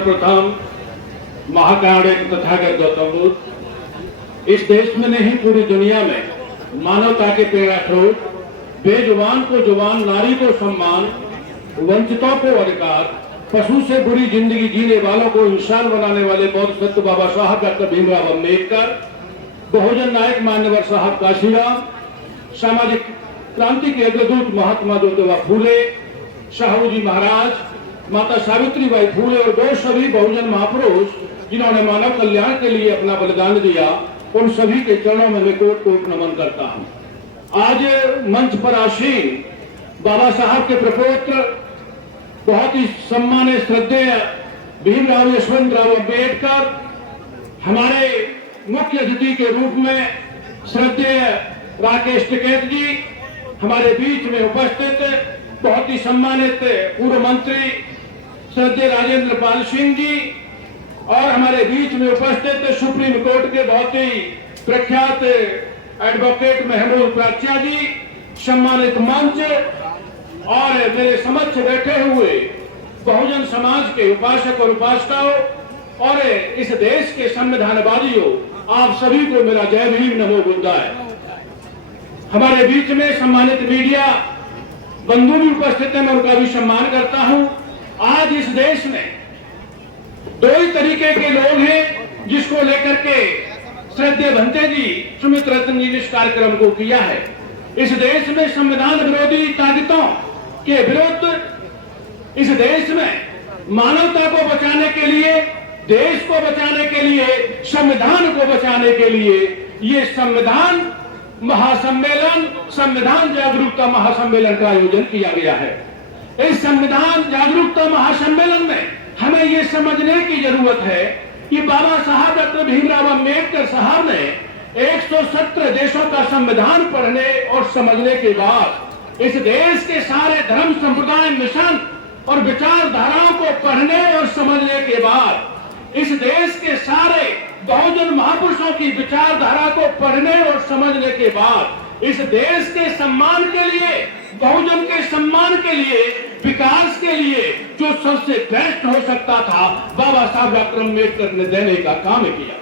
सर्वप्रथम महाकारुणिक तथागत गौतम बुद्ध इस देश में नहीं पूरी दुनिया में मानवता के पेड़ अखरोट, बेजुबान को जुबान, नारी को सम्मान, वंचितों को अधिकार, पशु से बुरी जिंदगी जीने वालों को इंसान बनाने वाले बौद्ध सत्य बाबा साहब डॉक्टर भीमराव अम्बेडकर, बहुजन नायक मान्यवर साहब काशीराम, सामाजिक क्रांति के अग्रदूत महात्मा ज्योतिबा फूले, शाहू जी महाराज, माता सावित्रीबाई फूले और दो सभी बहुजन महापुरुष जिन्होंने मानव कल्याण के लिए अपना बलिदान दिया, उन सभी के चरणों में मैं कोट कोट नमन करता हूं। आज मंच पर आसीन बाबा साहब के प्रपौत्र, बहुत ही सम्मानित श्रद्धेय भीमराव यशवंतराव अम्बेडकर, हमारे मुख्य अतिथि के रूप में श्रद्धेय राकेश टिकैत जी, हमारे बीच में उपस्थित बहुत ही सम्मानित पूर्व मंत्री श्रद्धेय राजेंद्र पाल सिंह जी और हमारे बीच में उपस्थित सुप्रीम कोर्ट के बहुत ही प्रख्यात एडवोकेट महमूद प्राच्या जी, सम्मानित मंच और मेरे समक्ष बैठे हुए बहुजन समाज के उपासक और उपासिकाओं और इस देश के संविधानवादियों, आप सभी को मेरा जय भीम नमो बुद्धाय। हमारे बीच में सम्मानित मीडिया बंधु भी उपस्थित हैं, मैं उनका भी सम्मान करता हूं। आज इस देश में दो ही तरीके के लोग हैं जिसको लेकर के श्रद्धेय भंते जी, सुमित रतन जी ने इस कार्यक्रम को किया है। इस देश में संविधान विरोधी ताकतों के विरुद्ध, इस देश में मानवता को बचाने के लिए, देश को बचाने के लिए, संविधान को बचाने के लिए ये संविधान महासम्मेलन, संविधान जागरूकता महासम्मेलन का आयोजन किया गया है। इस संविधान जागरूकता महासम्मेलन में हमें ये समझने की जरूरत है कि बाबा साहब डॉक्टर भीमराव अम्बेडकर साहब ने 117 देशों का संविधान पढ़ने और समझने के बाद इस देश के सारे धर्म संप्रदाय, मिशन और विचारधाराओं को पढ़ने और समझने के बाद इस देश के सारे बहुजन महापुरुषों की विचारधारा को पढ़ने और समझने के बाद इस देश के सम्मान के लिए, बहुजन के सम्मान के लिए, विकास के लिए जो सबसे बेस्ट हो सकता था, बाबा साहब डॉक्टर अम्बेडकर ने देने का काम किया।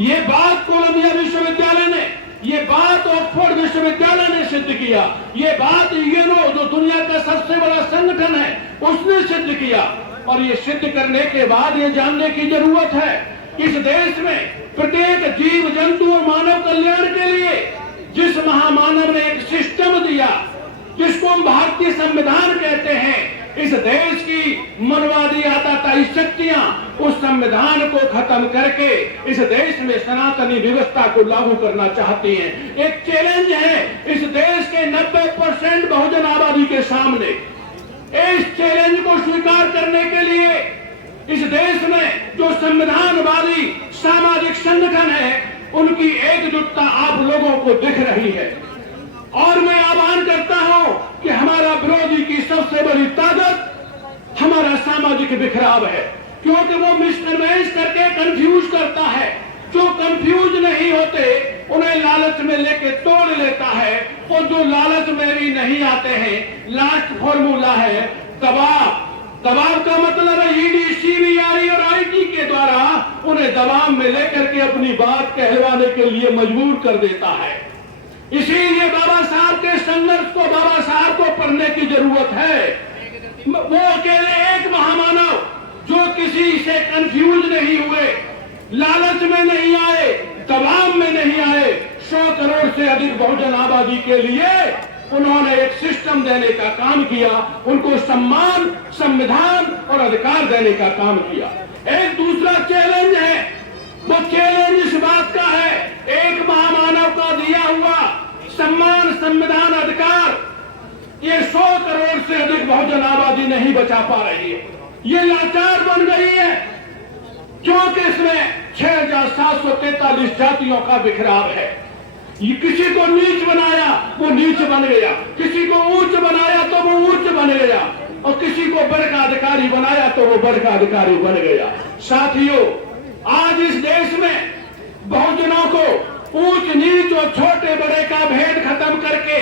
ये बात कोलंबिया विश्वविद्यालय ने, ये बात ऑक्सफोर्ड विश्वविद्यालय ने सिद्ध किया, ये बात यूएनओ जो दुनिया का सबसे बड़ा संगठन है उसने सिद्ध किया। और ये सिद्ध करने के बाद ये जानने की जरूरत है, इस देश में प्रत्येक जीव जंतु और मानव कल्याण के लिए जिस महामानव ने एक सिस्टम दिया, जिसको हम भारतीय संविधान कहते हैं, इस देश की मनवादी आताताई शक्तियां उस संविधान को खत्म करके इस देश में सनातनी व्यवस्था को लागू करना चाहती हैं। एक चैलेंज है इस देश के 90% बहुजन आबादी के सामने। इस चैलेंज को स्वीकार करने के लिए इस देश में जो संविधानवादी सामाजिक संगठन है, उनकी एकजुटता आप लोगों को दिख रही है। और मैं आह्वान करता हूं कि हमारा विरोधी की सबसे बड़ी ताकत हमारा सामाजिक बिखराव है, क्योंकि वो मिसकन्वेंस करके कंफ्यूज करता है। जो कंफ्यूज नहीं होते उन्हें लालच में लेके तोड़ लेता है, और जो लालच में भी नहीं आते हैं, लास्ट फॉर्मूला है दबाव। दबाव का मतलब है ईडी, सीबीआई और आईटी के द्वारा उन्हें दबाव में लेकर के अपनी बात कहलवाने के लिए मजबूर कर देता है। इसीलिए बाबा साहब के संघर्ष को, बाबा साहब को पढ़ने की जरूरत है। वो अकेले एक महामानव जो किसी से कंफ्यूज नहीं हुए, लालच में नहीं आए, दबाव में नहीं आए, 100 करोड़ से अधिक बहुजन आबादी के लिए उन्होंने एक सिस्टम देने का काम किया, उनको सम्मान, संविधान और अधिकार देने का काम किया। एक दूसरा चैलेंज है, वो चैलेंज इस बात का है, एक महामानव का दिया हुआ सम्मान, संविधान, अधिकार ये 100 करोड़ से अधिक बहुजन आबादी नहीं बचा पा रही है। ये लाचार बन गई है क्योंकि इसमें 6743 जातियों का बिखराव है। ये किसी को नीच बनाया वो नीच बन गया, किसी को ऊंच बनाया तो वो ऊंच बन गया, और किसी को बढ़ का अधिकारी बनाया तो वो बढ़ का अधिकारी बन गया। साथियों, आज इस देश में बहुजनों को ऊंच नीच और छोटे बड़े का भेद खत्म करके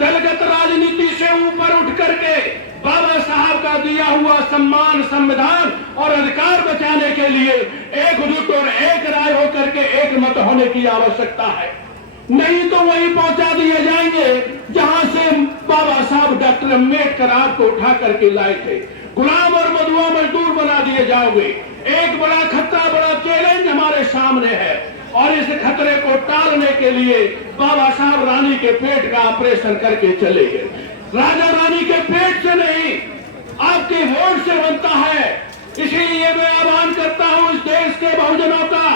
दलगत राजनीति से ऊपर उठ करके बाबा साहब का दिया हुआ सम्मान, संविधान और अधिकार बचाने के लिए एकजुट और एक राय होकर के एक मत होने की आवश्यकता है। नहीं तो वहीं पहुंचा दिए जाएंगे जहां से बाबा साहब डॉक्टर अम्बेडकर आपको उठा करके लाए थे। गुलाम और मधुआ मजदूर बना दिए जाओगे। एक बड़ा खतरा, बड़ा चैलेंज हमारे सामने है और इस खतरे को टालने के लिए बाबा साहब रानी के पेट का ऑपरेशन करके चले गए। राजा रानी के पेट से नहीं, आपके वोट से बनता है। इसीलिए मैं आह्वान करता हूं इस देश के बहुजनों का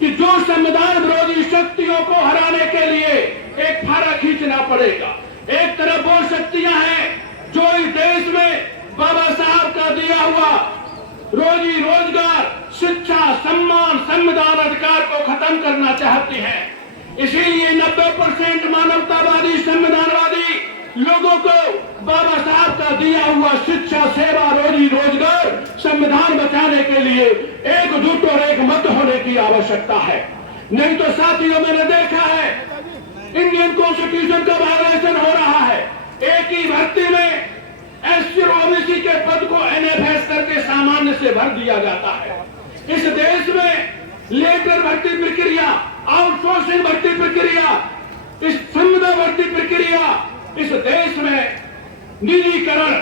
कि जो संविधान विरोधी शक्तियों को हराने के लिए एक फारा खींचना पड़ेगा। एक तरफ वो शक्तियां हैं जो इस देश में बाबा साहब का दिया हुआ रोजी रोजगार, शिक्षा, सम्मान, संविधान अधिकार को खत्म करना चाहती हैं। इसीलिए 90% मानवतावादी, संविधानवादी लोगों को बाबा साहब का दिया हुआ शिक्षा, सेवा, रोजी रोजगार, संविधान बचाने के लिए एकजुट और एक मत होने की आवश्यकता है। नहीं तो साथियों, मैंने देखा है इंडियन कॉन्स्टिट्यूशन का वायलेशन हो रहा है। एक ही भर्ती में एससी और ओबीसी के पद को एनएफएस करके सामान्य से भर दिया जाता है। इस देश में लेटर भर्ती प्रक्रिया, आउटसोर्सिंग भर्ती प्रक्रिया, इस संविदा भर्ती प्रक्रिया, इस देश में निजीकरण,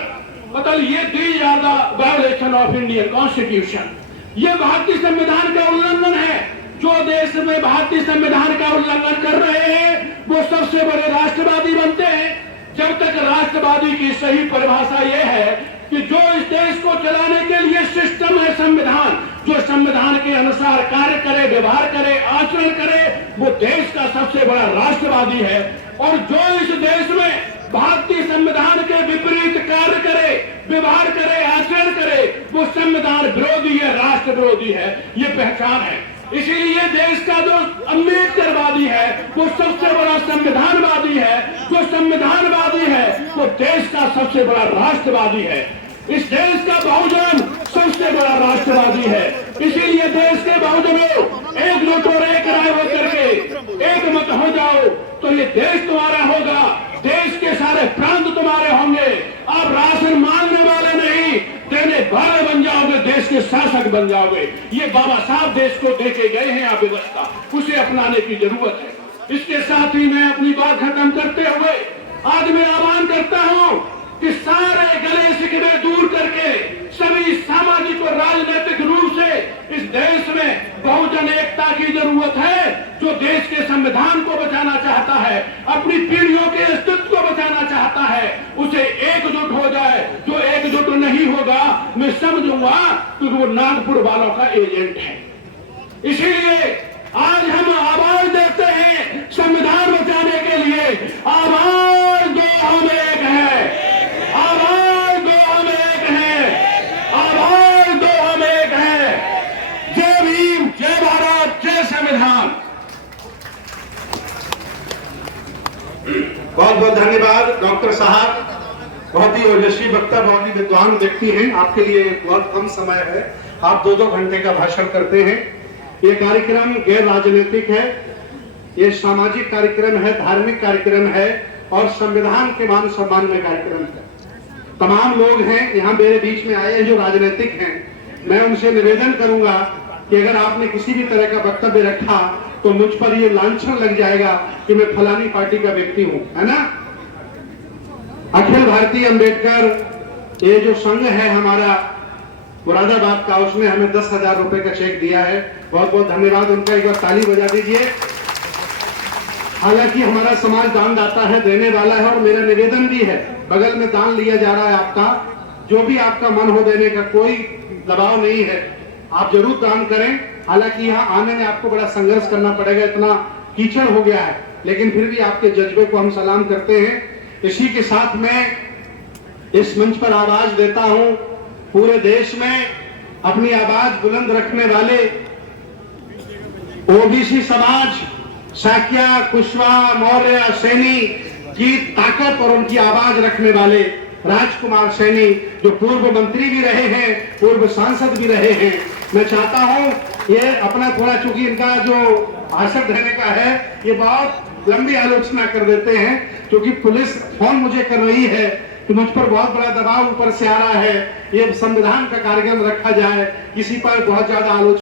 मतलब ये these are the violation of Indian constitution. ये भारतीय संविधान का उल्लंघन है। जो देश में भारतीय संविधान का उल्लंघन कर रहे हैं वो सबसे बड़े राष्ट्रवादी बनते हैं। जब तक राष्ट्रवादी की सही परिभाषा यह है कि जो इस देश को चलाने के लिए सिस्टम है संविधान, जो संविधान के अनुसार कार्य करे, व्यवहार करे, आचरण करे, वो देश का सबसे बड़ा राष्ट्रवादी है। और जो इस देश में भारतीय संविधान के विपरीत कार्य करे, व्यवहार करे, आचरण करे, वो संविधान विरोधी है, राष्ट्र विरोधी है। ये पहचान है। इसीलिए देश का जो अम्बेडकरवादी है वो सबसे बड़ा संविधानवादी है। जो संविधानवादी है वो देश का सबसे बड़ा राष्ट्रवादी है। इस देश का बहुजन सबसे बड़ा राष्ट्रवादी है। इसीलिए देश के बहुजनों एकजुट और एक राय होकर के एक मत हो जाओ तो ये देश तुम्हारा होगा, देश के सारे प्रांत तुम्हारे होंगे। आप राशन मांगने वाले नहीं, देने वाले बन जाओगे, देश के शासक बन जाओगे। ये बाबा साहब देश को देके गए हैं आप व्यवस्था, उसे अपनाने की जरूरत है। इसके साथ ही मैं अपनी बात खत्म करते हुए आज मैं आह्वान करता हूं कि सारे गले शिकवे दूर करके सभी सामाजिक और राजनीतिक रूप से इस देश में बहुजन एकता की जरूरत है। जो देश के संविधान को बचाना चाहता है, अपनी पीढ़ियों के अस्तित्व को बचाना चाहता है, उसे एकजुट हो जाए। जो एकजुट नहीं होगा मैं समझूंगा कि वो नागपुर वालों का एजेंट है। इसीलिए आज हम आवाज देते हैं संविधान बचाने के लिए। आवाज दो, हम एक है। आवाज दो, हम एक है। आवाज दो, हम एक है। जय भीम, जय भारत, जय संविधान। बहुत बहुत धन्यवाद डॉक्टर साहब। बहुत ही ओजस्वी वक्ता, बहुत ही विद्वान व्यक्ति हैं। आपके लिए बहुत कम समय है, आप 2-2 घंटे का भाषण करते हैं। ये कार्यक्रम गैर राजनीतिक है, ये सामाजिक कार्यक्रम है, धार्मिक कार्यक्रम है और संविधान के मान सम्मान में कार्यक्रम है। तमाम लोग हैं यहाँ मेरे बीच में आए हैं जो राजनीतिक हैं। मैं उनसे निवेदन करूंगा कि अगर आपने किसी भी तरह का वक्तव्य रखा तो मुझ पर ये लांछन लग जाएगा कि मैं फलानी पार्टी का व्यक्ति हूं, है ना। अखिल भारतीय अंबेडकर ये जो संघ है हमारा मुरादाबाद का, उसने हमें 10,000 रुपए का चेक दिया है। बहुत बहुत धन्यवाद उनका, एक बार ताली बजा दीजिए। हालांकि हमारा समाज दानदाता है, देने वाला है और मेरा निवेदन भी है, बगल में दान लिया जा रहा है आपका, जो भी आपका मन हो देने का, कोई दबाव नहीं है, आप जरूर दान करें। हालांकि यहाँ आने में आपको बड़ा संघर्ष करना पड़ेगा, इतना कीचड़ हो गया है, लेकिन फिर भी आपके जज्बे को हम सलाम करते हैं। इसी के साथ मैं इस मंच पर आवाज देता हूं पूरे देश में अपनी आवाज बुलंद रखने वाले ओबीसी समाज, साकिया, कुशवाहा, मौर्य, सैनी की ताकत और उनकी आवाज रखने वाले राजकुमार सैनी, जो पूर्व मंत्री भी रहे हैं, पूर्व सांसद भी रहे हैं। मैं चाहता हूं ये अपना थोड़ा, चूंकि इनका जो भाषण देने का है ये बहुत लंबी आलोचना कर देते हैं, क्योंकि पुलिस फोन मुझे कर रही है कि मुझ पर बहुत बड़ा दबाव ऊपर से आ रहा है, ये संविधान का कार्यक्रम रखा जाए, किसी पर बहुत ज्यादा आलोचना